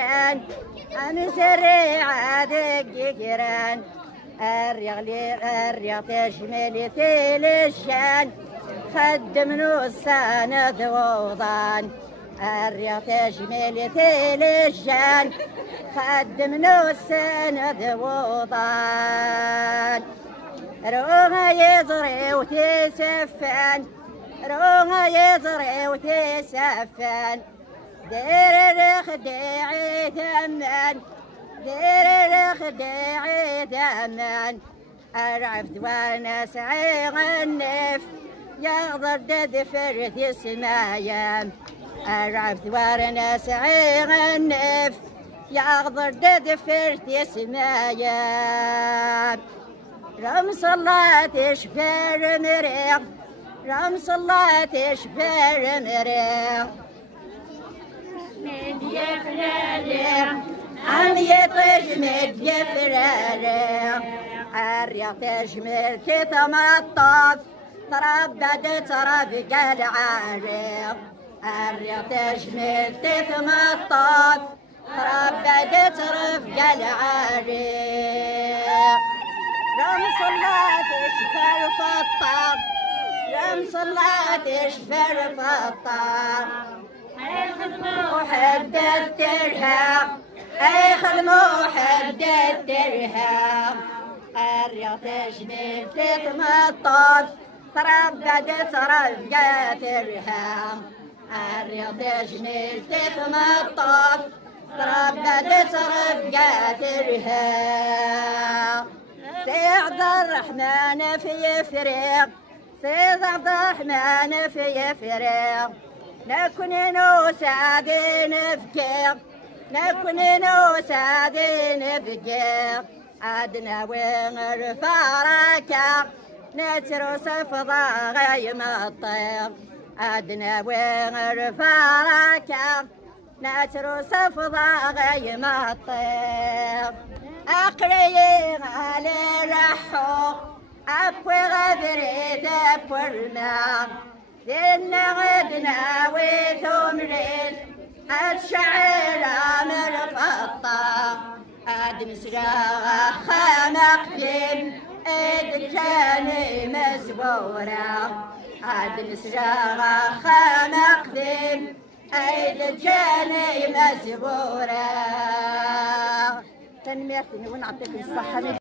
كيران أمسري عادك كيران الرياض تشمل ثيل الشان خدم نصان ذوضان الرياض تشمل ثيل الشان خدم نصان ذوضان روها يزري وتسفان روها يزري وتسفان دير الخداعي ثمان دير الخداعي ثمان العفت وانا سعيغ النف يغضر دد فرث السمايام العفت وانا سعيغ النف يغضر دد فرث السمايام رمس الله تشفر مريغ رمس الله تشفر مريغ من يفراريغ عم يطجمد يفراريغ الرياض تجمل تتمطط تردد ترفق العاريغ الرياض تجمل تتمطط تردد ترفق العاريغ رمس الله تشفر فطار رمس الله تشفر فطار اي خدمة وحدة ترهاب اي خدمة وحدة ترهاب الرياض تجمل تتمطط تردد ترفق ترهاب الرياض تجمل تتمطط تردد ترفق ترهاب سيد الرحمن في فريق سيد الرحمن في فريق نكون نساعدين فكيق نكون نساعدين فكيق عدنا وين الفركة نترس فضا غيم الطيق عدنا وين الفركة نترس فضا غيم الطيق أقريين على رحو أبوي غدري دبو الماء دينا غدنا وثمرين الشعر أمر فطا أدم سراغ خانق دين إد الجاني مزبورة أدم سراغ خانق دين إد الجاني مزبورة تنميتني ونعطيك الصحة.